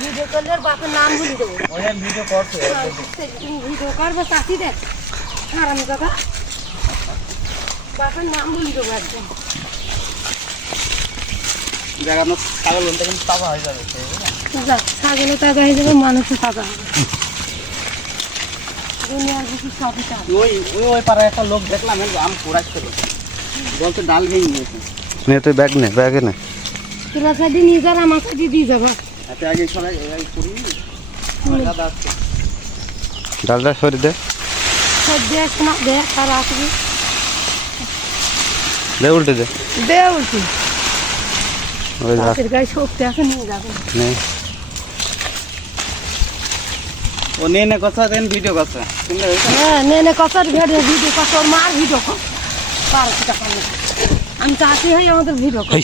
Video করলে বাপের নাম বলে দেবো। ভিডিও করছে ভিডিও করবে চাষি দেখ হারাম দাদা বাপের নাম বলে দেবো একদম। ছাগল কিন্তু তাজা হয়ে যাবে, ছাগলও তাজা হয়ে যাবে, মানুষও তাজা হবে। দুনিয়ার কিছু সবই তাজা। ওই পাড়ায় একটা লোক দেখলাম আম পোড়াচ্ছিল, বলতে ডাল ভেঙে নিয়েছে। তুই ব্যাগ নে, ব্যাগে নে, তোরা সাইডে নিয়ে যার আমার সাইডে দিয়ে যাবা। আগে ডালটা সরি দে, দেখ না দেখ আর আসবি দে উল্টে দে, দে উল্টে গাছের গায়ে শক্তি আছে, নিয়ে যাবে। ও নে কথা দেন ভিডিও কথা, হ্যাঁ নে কথার ভিডিও কথা, ওর মার ভিডিও কর। আমি চাষি হই, আমাদের ভিডিও কর।